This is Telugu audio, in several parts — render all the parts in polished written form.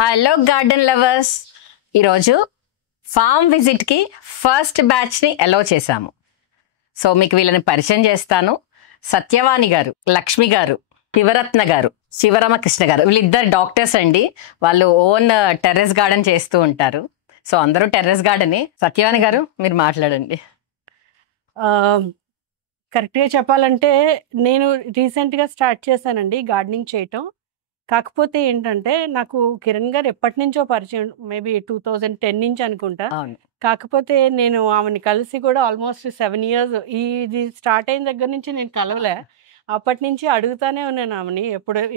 హలో గార్డెన్ లవర్స్, ఈరోజు ఫామ్ విజిట్కి ఫస్ట్ బ్యాచ్ని అలౌ చేశాము. సో మీకు వీళ్ళని పరిచయం చేస్తాను. సత్యవాణి గారు, లక్ష్మి గారు, శివరత్న గారు, శివరామకృష్ణ గారు, వీళ్ళిద్దరు డాక్టర్స్ అండి. వాళ్ళు ఓన్ టెర్రస్ గార్డెన్ చేస్తూ ఉంటారు. సో అందరూ టెర్రస్ గార్డెనే. సత్యవాణి గారు మీరు మాట్లాడండి. కరెక్ట్గా చెప్పాలంటే నేను రీసెంట్గా స్టార్ట్ చేశానండి గార్డెనింగ్ చేయటం. కాకపోతే ఏంటంటే నాకు కిరణ్ గారు ఎప్పటి నుంచో పరిచయం, మేబీ 2010 నుంచి అనుకుంటా. అవును, కాకపోతే నేను ఆమెని కలిసి కూడా ఆల్మోస్ట్ 7 years, ఇది స్టార్ట్ అయిన దగ్గర నుంచి నేను కలవలే. అప్పటి నుంచి అడుగుతానే ఉన్నాను ఆమెని,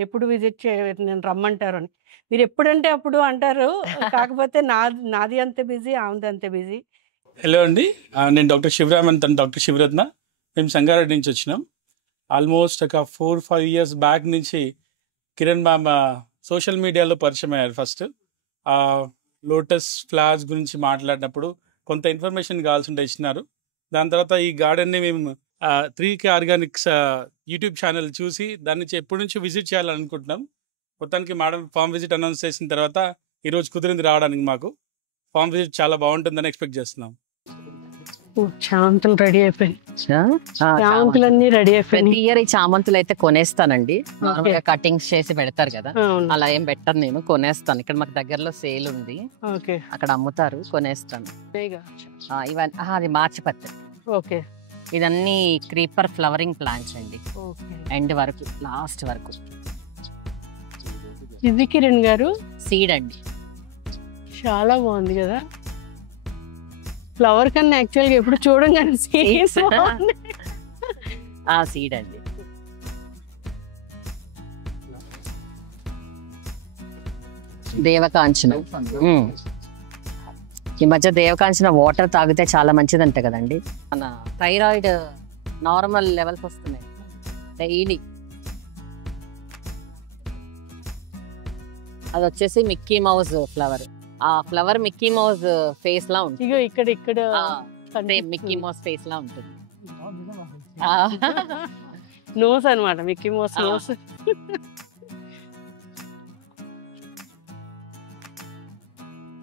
ఎప్పుడు విజిట్ నేను రమ్మంటారు అని. మీరు ఎప్పుడంటే అప్పుడు అంటారు, కాకపోతే నాది అంతే బిజీ, ఆమెది అంతే బిజీ. హలో అండి, నేను డాక్టర్ శివరామన్, తను డాక్టర్ శివరత్న. మేము సంగారెడ్డి నుంచి వచ్చినాం. ఆల్మోస్ట్ ఒక 4-5 years బ్యాక్ నుంచి కిరణ్ మ్యామ్ సోషల్ మీడియాలో పరిచయం అయ్యారు. ఫస్ట్ లోటస్ ఫ్లవర్స్ గురించి మాట్లాడినప్పుడు కొంత ఇన్ఫర్మేషన్ కావాల్సి ఉంటే ఇచ్చినారు. దాని తర్వాత ఈ గార్డెన్ని మేము 3K ఆర్గానిక్స్ యూట్యూబ్ ఛానల్ చూసి దాని నుంచి ఎప్పటి నుంచి విజిట్ చేయాలని అనుకుంటున్నాం. మొత్తానికి మేడం ఫామ్ విజిట్ అనౌన్స్ చేసిన తర్వాత ఈరోజు కుదిరింది రావడానికి. మాకు ఫామ్ విజిట్ చాలా బాగుంటుందని ఎక్స్పెక్ట్ చేస్తున్నాం. చామంతులు రెడీ అయిపోయి, చామంతులన్నీ రెడీ అయిపోయి. ప్రతి ఇయర్ ఈ చామంతులు అయితే కొనేస్తానండి. కటింగ్స్ చేసి పెడతారు కదా, అలా ఏం పెట్టను, నేను కొనేస్తాను. ఇక్కడ మాకు దగ్గరలో సేల్ ఉంది, అక్కడ అమ్ముతారు, కొనేస్తాను. ఇవన్నీ అది మార్చి పత్తి. ఓకే, ఇదన్నీ క్రీపర్ ఫ్లవరింగ్ ప్లాంట్స్ అండి. ఎండ్ వరకు, లాస్ట్ వరకు. ఇది కిరణ్ గారు సీడ్ అండి. చాలా బాగుంది కదా ఫ్లవర్ కన్నా. యాక్చువల్గా ఎప్పుడు చూడంగానే సీడ్ అండి. దేవకాంచన. ఈ మధ్య దేవకాంచన వాటర్ తాగితే చాలా మంచిదంట కదండి. మన థైరాయిడ్ నార్మల్ లెవెల్స్ వస్తున్నాయి డైలీ. అది వచ్చేసి మిక్కీ మౌస్ ఫ్లవర్. ఆ ఫ్లవర్ మిక్కీ మౌస్ ఫేస్ లా ఉంటుంది. ఇక్కడ మిక్కీ మౌస్ ఫేస్ లా ఉంటుంది. నోస్ అన్నమాట, మిక్కీ మౌస్ నోస్.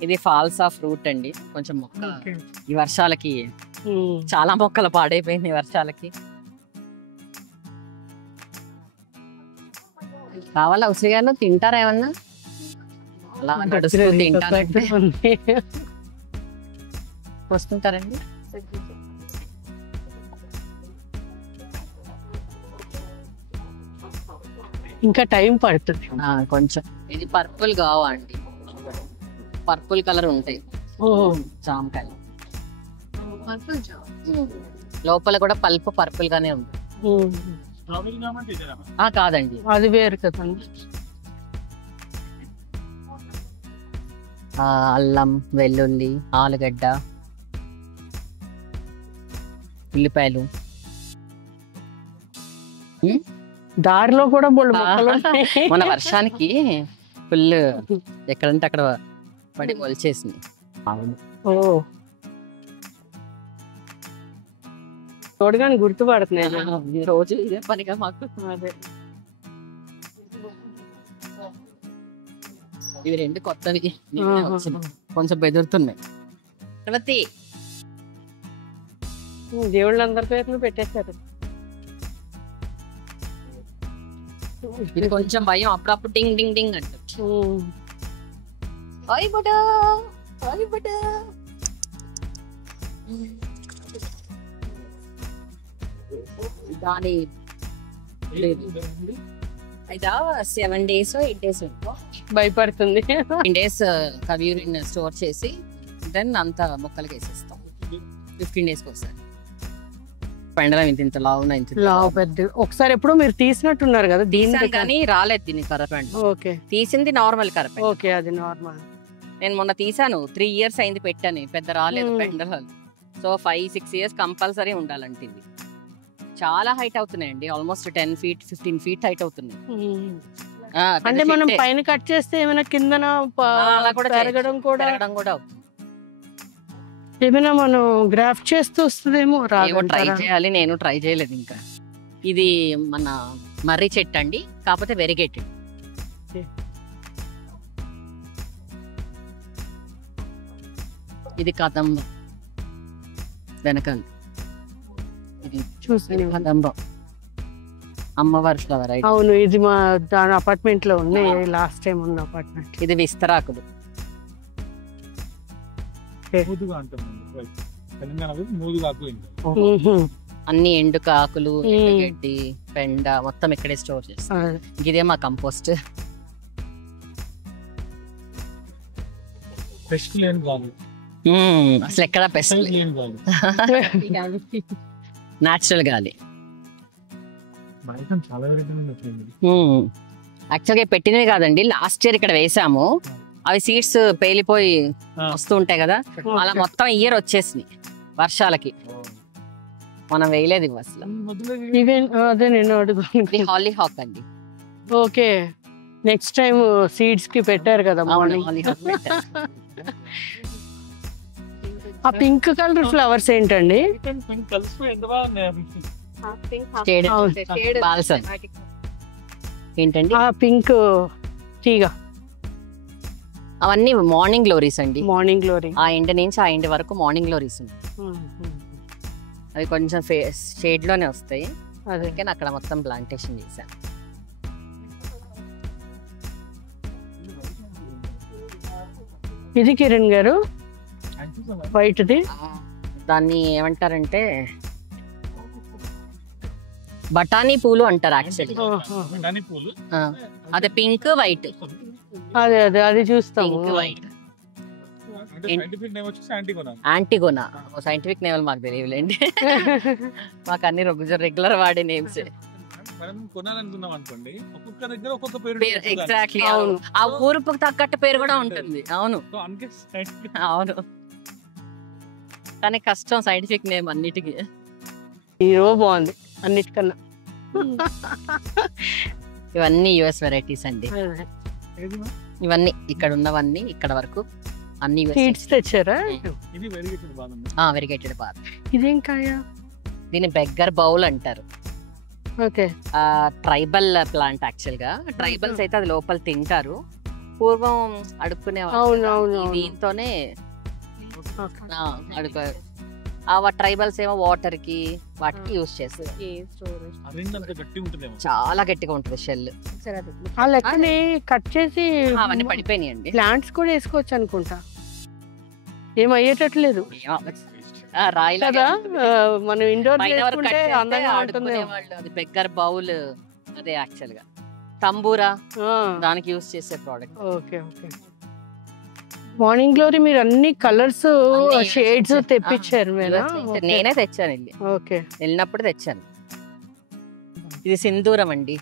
ఇది ఫాల్స్ ఆఫ్ ఫ్రూట్ అండి. కొంచెం మొక్క ఈ వర్షాలకి చాలా మొక్కలు పాడైపోయింది వర్షాలకి. కావాలా ఉసిరి గారు, తింటారా ఏమన్నా? అలా వస్తుంటారండి. ఇంకా టైం పడుతుంది కొంచెం. ఇది పర్పుల్ కావా అండి, పర్పుల్ కలర్ ఉంటాయి జామకాయలు. లోపల కూడా పల్పు పర్పుల్ గానే ఉంటుంది. కాదండి, అది వేరు కదండి. అల్లం, వెల్లుల్లి, ఆలుగడ్డ, ఉల్లిపాయలు. దారిలో కూడా మన వర్షానికి ఫుల్ ఎక్కడంటే అక్కడ పడి మొలిచేసింది. చూడగానే గుర్తుపడుతున్నాయి రోజు ఇదే పనిగా మాకు. అదే, ఇవి రెండు కొత్తవి, కొంచెం బెదురుతున్నాయి. దేవుళ్ళందరి పేర్లు పెట్టేశారు. ఇది కొంచెం భయం, అప్పుడప్పుడు డింగ్ డింగ్ డింగ్ అంటారు. దాని 7 days 8 days భయపడుతుంది. 10 days యూరిన్ స్టోర్ చేసి దెన్ అంతా మొక్కలకి వేసేస్తాం. 15 days ఒకసారి. పెండలం ఇంత లావు పెద్ద. ఒకసారి ఎప్పుడు మీరు తీసినట్టున్నారు కదా దీన్ని, కానీ రాలేదు దీన్ని కరపెండ. ఓకే, తీసింది నార్మల్ కరపెండ. ఓకే, అది నార్మల్. నేను మొన్న తీసాను, 3 years అయింది పెట్టాను, పెద్ద రాలేదు పెండలాలు. సో 5-6 years కంపల్సరీ ఉండాలంటే. ఇది చాలా హైట్ అవుతున్నాయండి, ఆల్మోస్ట్ 10 feet 15 feet హైట్ అవుతున్నాయి. అంటే మనం పైన కట్ చేస్తే ఏమైనా కిందన పెరగడం కూడా అవుతుంది. ఏమైనా మనం గ్రాఫ్ట్ చేస్తూ వస్తుందేమో. ట్రై చేయాలి, నేను ట్రై చేయలేదు ఇంకా. ఇది మన మర్రి చెట్టు అండి, కాకపోతే వెరిగేటెడ్. ఇది కదంబం వెనకాల, ఇది చూసాను. కదంబం అమ్మవారి ఫ్లవర్. అవును, ఇది మా దాని అపార్ట్మెంట్ లో ఉన్నాయి, లాస్ట్ టైం ఉన్న అపార్ట్మెంట్. ఇది విస్తరాకులు. అన్ని ఎండుక ఆకులు, ఎండుగడ్డి, పెండ మొత్తం ఇక్కడే స్టోర్ చేస్తాం. ఇదే మా కంపోస్ట్. అసలు ఎక్కడ పెస్ట్ నాచురల్ గాలి. యాక్చువల్గా పెట్టినవి కాదండి, లాస్ట్ ఇయర్ ఇక్కడ వేసాము. అవి సీడ్స్ పేలిపోయి వస్తూ ఉంటాయి కదా, అలా మొత్తం ఇయర్ వచ్చేసినాయి వర్షాలకి. మనం వేయలేదు ఇవి అసలు. అదే నేను అడుగుతాను. ఇది హాలీ హాక్ అండి. ఓకే, నెక్స్ట్ టైం సీడ్స్ కి పెట్టారు కదా మార్నింగ్. ఆ పింక్ కలర్ ఫ్లవర్స్ ఏంటండి? ఏంటండి ఆ పింక్ తీగ? అవన్నీ మార్నింగ్ గ్లోరీస్ అండి. Morning glory. ఆ ఎండ్ నుంచి ఆ ఎండ్ వరకు మార్నింగ్ గ్లోరీస్ ఉంటాయి. అవి కొంచెం షేడ్ లోనే వస్తాయి. అందుకే అక్కడ మొత్తం ప్లాంటేషన్ చేశాను. ఇది కిరణ్ గారు వైట్ది, దాన్ని ఏమంటారంటే బఠానీ పూలు అంటారు యాక్చువల్లీ. అదే పింక్ వైట్. అదే అదే అది చూస్తాం. Pink white antigonon. Scientific name మాకు తెలియలేండి. మాకు అన్ని రెగ్యులర్ వాడే నేమ్స్. ఎగ్జాక్ట్లీ, ఆ ఊరుకు తగ్గట్టు పేరు కూడా ఉంటుంది. అవును అవును, కానీ కష్టం సైంటిఫిక్ నేమ్ అన్నిటికీ. హీరో బాగుంది అన్నిటికన్నా. ఇవన్నీ యుఎస్ వెరైటీస్ అండి. ఇవన్నీ ఇక్కడ ఉన్నవన్నీ ఇక్కడ వరకు అన్ని సీడ్స్ తెచ్చారా? వెరిగేటెడ్ బాదం. ఇదేం కాయ? దీన్ని బెగ్గర్ బౌల్ అంటారు. ఓకే, ట్రైబల్ ప్లాంట్ యాక్చువల్ గా. ట్రైబల్స్ అయితే అది లోపల తింటారు. పూర్వం అడుక్కునే దీంతోనే అడుగు. ఆ ట్రైబల్స్ ఏమో వాటర్ కి వాటికి యూజ్ చేస్తారు. చాలా గట్టిగా ఉంటుంది షెల్. ఆ లెక్కని కట్ చేసి అవన్నీ పడిపోయినాయండి. ప్లాంట్స్ కూడా వేసుకోవచ్చు అనుకుంటా, ఏమయ్యేటట్లేదు కదా. మనం ఇండోర్ చేసుకుంటే అందంగా ఉంటుంది. అది బెగ్గర్ బౌల్ అదే యాక్చువల్ గా. తంబూరా దానికి యూజ్ చేసే product. Okay okay. Morning glory మీరు అన్ని కలర్స్ షేడ్స్ తెప్పించారు మీరు? నేనే తెచ్చాను వెళ్ళి. ఓకే, వెళ్ళినప్పుడు తెచ్చాను. ఇది సింధూరం అండి.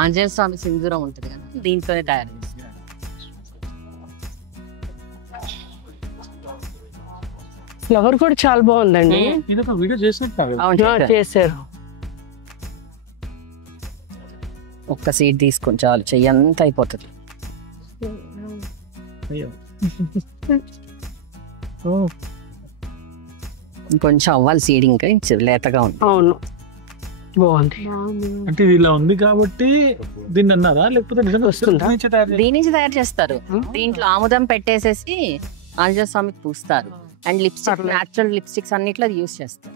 ఆంజనేయ స్వామి సింధూరం ఉంటుంది కదా, దీంతోనే తయారు చేస్తారు. ఫ్లవర్ కూడా చాలా బాగుందండి. చేశారు. ఒక్క సీడ్ తీసుకొని చాలు, చెయ్యంతా అయిపోతుంది. ఇంకొంచెం అవ్వాలి సీడ్, ఇంకా లేతగా ఉంది. అవును, బాగుంది. అంటే ఇలా ఉంది కాబట్టి దీన్ని అన్నారా, లేకపోతే దీని నుంచి తయారు చేస్తారు. దీంట్లో ఆముదం పెట్టేసేసి ఆంజనేయ స్వామికి పూస్తారు. అండ్ లిప్స్టిక్, న్యాచురల్ లిప్స్టిక్స్ అన్నిట్లో అది యూజ్ చేస్తారు.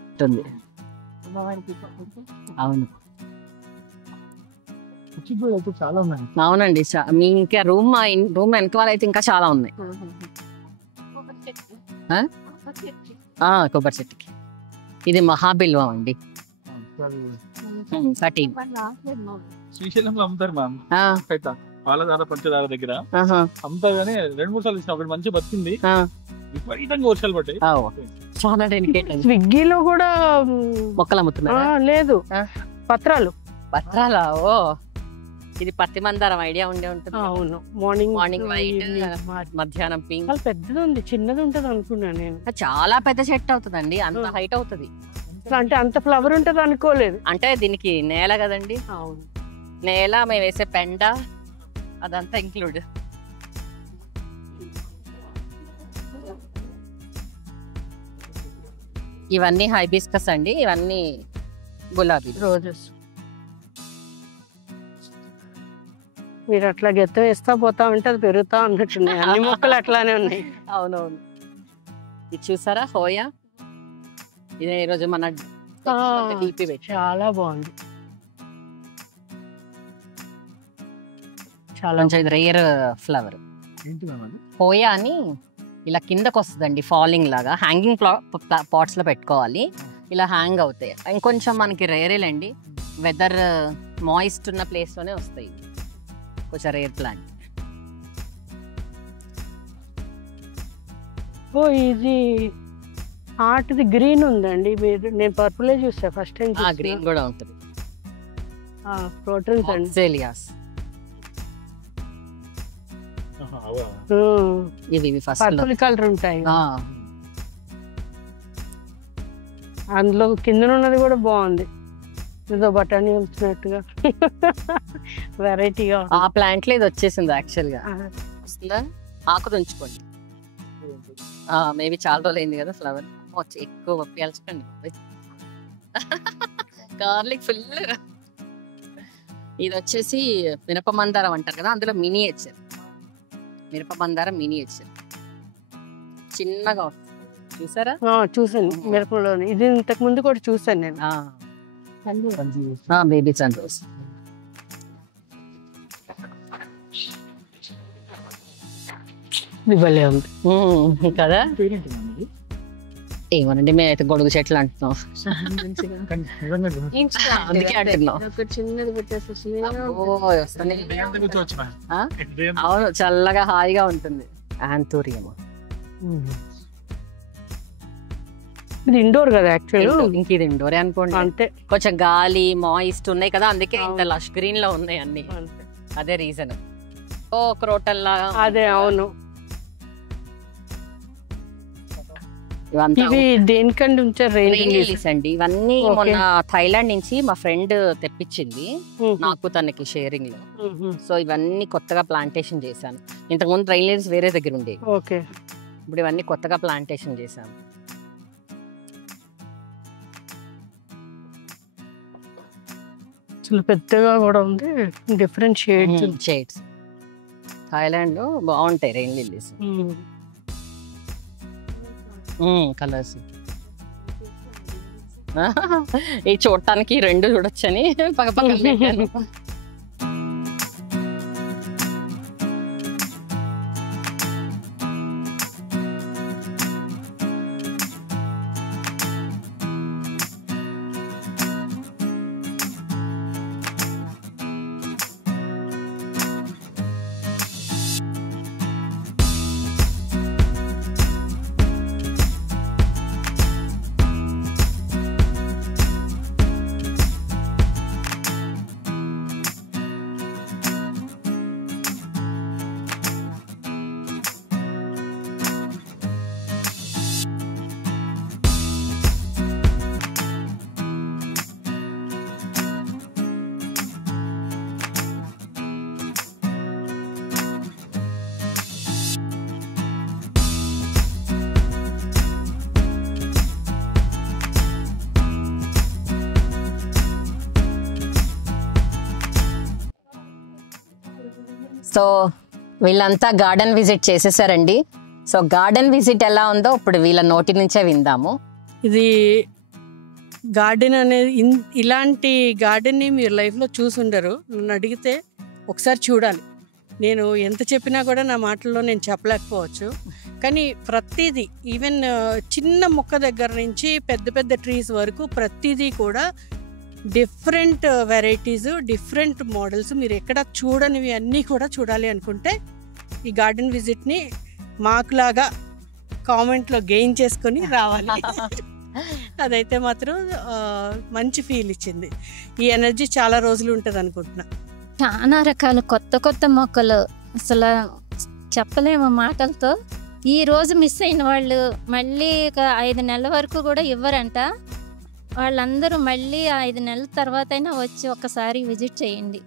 అవును చాలా ఉన్నాయి. అవునండి, మీ ఇంకా రూమ్ వెనకాల అయితే ఇంకా చాలా ఉన్నాయి. కొబ్బరి చెట్టుకి. ఇది మహాబిల్వం అండి. శ్రీశైలంలో అమ్ముతారు మ్యామ్, పాలధార పంచదార దగ్గర అమ్ముతా గానీ 2-3 సార్లు ఇచ్చిన. ఒకటి మంచి బతికింది, విపరీతంగా వర్షాలు పడ్డాయి. చాలా డెలికేట్. స్విగ్గీలో కూడా మొక్కలు అమ్ముతున్నా? లేదు, పత్రాలు. పత్రాలా? ఓ, ఇది పత్తి మందారం ఐడియా ఉండే ఉంటుంది. అవును, మార్నింగ్ వైట్, మధ్యాహ్నం పింక్. పెద్దది ఉంది, చిన్నది ఉంటది అనుకున్నా నేను. చాలా పెద్ద చెట్టు అవుతుందండి, అంత హైట్ అవుతుంది. అంటే అంత ఫ్లవర్ ఉంటది అనుకోలేదు. అంటే దీనికి నేల కదండి. అవును, నేల, మేము వేసే పెండ అదంతా ఇంక్లూడ్. ఇవన్నీ హైబిస్కస్ అండి, ఇవన్నీ గులాబీ రోజెస్. మీరు అట్లా గెత్త వేస్తా పోతా ఉంటే అది పెరుగుతా ఉన్నట్టున్నాయి. అన్ని మొక్కలు అట్లానే ఉన్నాయి. అవునవును. ఇది చూసారా హోయా, ఇదే ఈరోజు మన డీపీ పెట్టి చాలా బాగుంది. చాలా కొంచెం ఇది రేర్ ఫ్లవర్ హోయా అని ఇలా కిందకు వస్తుందండి, ఫాలింగ్ లాగా. హ్యాంగింగ్ పాట్స్ లో పెట్టుకోవాలి, ఇలా హ్యాంగ్ అవుతాయి. ఇంకొంచెం మనకి రేరేలండి, వెదర్ మాయిస్ట్ ఉన్న ప్లేస్ లోనే వస్తాయి, కొంచెం రేర్ ప్లాంట్. ఓ ఇది ఆర్ట్ది గ్రీన్ ఉందండి. మీరు నేను పర్పులే చూసా ఫస్ట్ టైం. గ్రీన్ కూడా ఉంటుంది. ప్రోటీన్స్ అండి. ఆక్సేలియాస్ ఇవి ఫస్ట్ పర్పుల్ కలర్ ఉంటాయి. అందులో కింద ఉన్నది కూడా బాగుంది, ఏదో బఠానీ వచ్చినట్టుగా వెరైటీగా. ఆ ప్లాంట్ లో ఇది వచ్చేసింది యాక్చువల్ గా. వస్తుందా? ఆకు తుంచుకోండి. మేబీ చాలా రోజులు అయింది కదా ఫ్లవర్. ఎక్కువ పీల్చకండి, గార్లిక్ ఫుల్. ఇది వచ్చేసి మిరప మందారం అంటారు కదా, అందులో మినియేచర్. మిరప మందారం మినియేచర్ చిన్నగా చూసారా? చూసాను మిరపలోని. ఇది ఇంతకు ముందు కూడా చూసాను నేను. Baby sun rose. ఇది భలే ఉంది కదా. ఏమోనండి, మేమైతే గొడుగు చెట్లు అంటున్నాం, అందుకే అంటున్నాం. అవును, చల్లగా హాయిగా ఉంటుంది. ఆంథూరియం ఇది ఇండోర్ కదా యాక్చువల్లీ. ఇంక ఇది ఇండోరే అనుకోండి. అంతే, కొంచెం గాలి మాయిస్ట్ ఉన్నాయి కదా, అందుకే ఇంత లష్ గ్రీన్ లో ఉన్నాయి అన్ని. అదే రీజన్. ఓ క్రోటన్ లాగా. అదే అవును. ఇవి దేనికండి ఉంచారు? లిలీస్ అండి ఇవన్నీ. మొన్న థైలాండ్ నుంచి మా ఫ్రెండ్ తెప్పించింది నాకు, తనకి షేరింగ్ లో. సో ఇవన్నీ కొత్తగా ప్లాంటేషన్ చేశాను. ఇంతకుముందు రైన్ లిలీస్ వేరే దగ్గర ఉండేవి, ఇప్పుడు ఇవన్నీ కొత్తగా ప్లాంటేషన్ చేశాను. చాలా పెద్దగా కూడా ఉంది, డిఫరెంట్ షేడ్స్. థాయిలాండ్ లో బాగుంటాయి రైన్ లిల్లీస్ కలర్స్. ఈ చూడటానికి రెండు చూడొచ్చని పక్కన పెట్టాను. సో వీళ్ళంతా గార్డెన్ విజిట్ చేసేసారండి. సో గార్డెన్ విజిట్ ఎలా ఉందో ఇప్పుడు వీళ్ళ నోటి నుంచే విందాము. ఇది గార్డెన్ అనేది ఇలాంటి గార్డెన్ని మీరు లైఫ్లో చూసుండరు. నన్ను అడిగితే ఒకసారి చూడాలి. నేను ఎంత చెప్పినా కూడా నా మాటల్లో నేను చెప్పలేకపోవచ్చు. కానీ ప్రతిదీ, ఈవెన్ చిన్న మొక్క దగ్గర నుంచి పెద్ద పెద్ద ట్రీస్ వరకు ప్రతిదీ కూడా డిఫరెంట్ వెరైటీస్, డిఫరెంట్ మోడల్స్. మీరు ఎక్కడ చూడనివి అన్నీ కూడా చూడాలి అనుకుంటే ఈ గార్డెన్ విజిట్ని మాకులాగా కామెంట్లో గెయిన్ చేసుకొని రావాలి. అదైతే మాత్రం మంచి ఫీల్ ఇచ్చింది. ఈ ఎనర్జీ చాలా రోజులు ఉంటుంది అనుకుంటున్నా. చాలా రకాల కొత్త కొత్త మొక్కలు అసలు చెప్పలేము మాటలతో. ఈ రోజు మిస్ అయిన వాళ్ళు మళ్ళీ 5 నెలల వరకు కూడా ఇవ్వరంట. వాళ్ళందరూ మళ్ళీ 5 నెలల తర్వాత అయినా వచ్చి ఒక్కసారి విజిట్ చేయండి.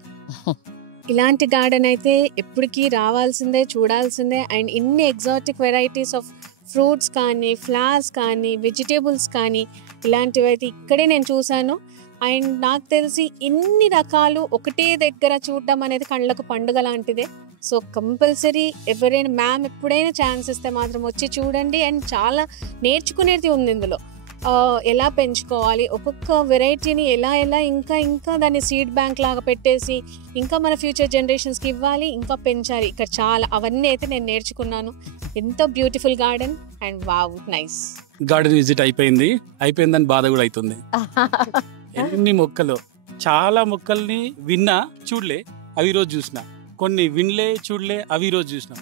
ఇలాంటి గార్డెన్ అయితే ఎప్పటికీ రావాల్సిందే, చూడాల్సిందే. అండ్ ఇన్ని ఎగ్జాటిక్ వెరైటీస్ ఆఫ్ ఫ్రూట్స్ కానీ, ఫ్లవర్స్ కానీ, వెజిటేబుల్స్ కానీ, ఇలాంటివి అయితే ఇక్కడే నేను చూశాను. అండ్ నాకు తెలిసి ఇన్ని రకాలు ఒకటే దగ్గర చూడడం అనేది కళ్ళకు పండుగ లాంటిదే. సో కంపల్సరీ ఎవరైనా మ్యామ్ ఎప్పుడైనా ఛాన్స్ ఇస్తే మాత్రం వచ్చి చూడండి. అండ్ చాలా నేర్చుకునేది ఉంది ఇందులో. ఎలా పెంచుకోవాలి, ఒక్కొక్క వెరైటీని ఎలా ఇంకా దాన్ని సీడ్ బ్యాంక్ లాగా పెట్టేసి ఇంకా మన ఫ్యూచర్ జనరేషన్స్కి ఇవ్వాలి, ఇంకా పెంచాలి. ఇక్కడ చాలా అవన్నీ అయితే నేను నేర్చుకున్నాను. ఎంతో beautiful garden and wow nice. Garden visit అయిపోయిందని బాధ కూడా అవుతుంది. ఎన్ని మొక్కలు, చాలా మొక్కల్ని విన్నా చూడలే, అవి రోజు చూసిన. కొన్ని వినలే చూడలే, అవి రోజు చూసిన.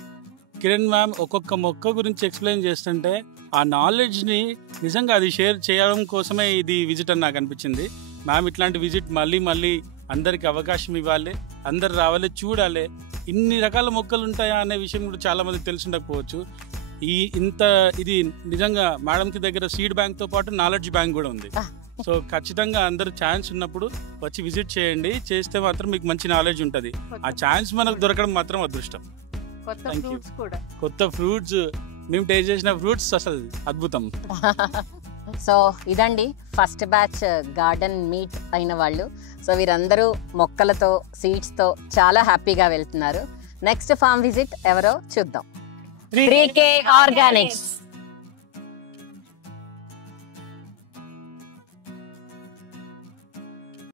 కిరణ్ మ్యామ్ ఒక్కొక్క మొక్క గురించి ఎక్స్ప్లెయిన్ చేస్తుంటే ఆ నాలెడ్జ్ని నిజంగా అది షేర్ చేయడం కోసమే ఇది విజిట్ అని నాకు అనిపించింది. మ్యామ్ ఇట్లాంటి విజిట్ మళ్ళీ అందరికి అవకాశం ఇవ్వాలి, అందరు రావాలి, చూడాలి. ఇన్ని రకాల మొక్కలు ఉంటాయా అనే విషయం కూడా చాలా మందికి తెలిసి ఉండకపోవచ్చు. ఇది నిజంగా మేడంకి దగ్గర సీడ్ బ్యాంక్తో పాటు నాలెడ్జ్ బ్యాంక్ కూడా ఉంది. సో ఖచ్చితంగా అందరూ ఛాన్స్ ఉన్నప్పుడు వచ్చి విజిట్ చేయండి. చేస్తే మాత్రం మీకు మంచి నాలెడ్జ్ ఉంటుంది. ఆ ఛాన్స్ మనకు దొరకడం మాత్రం అదృష్టం. కొత్త ఫ్రూట్స్ మేము టేస్ట్ చేసిన ఫ్రూట్స్ అసలు అద్భుతం. సో ఇదండి ఫస్ట్ బ్యాచ్ గార్డెన్ మీట్ అయిన వాళ్ళు. సో వీరందరూ మొక్కలతో సీడ్స్తో చాలా హ్యాపీగా వెళ్తున్నారు. నెక్స్ట్ ఫామ్ విజిట్ ఎవరో చూద్దాం. 3K Organics.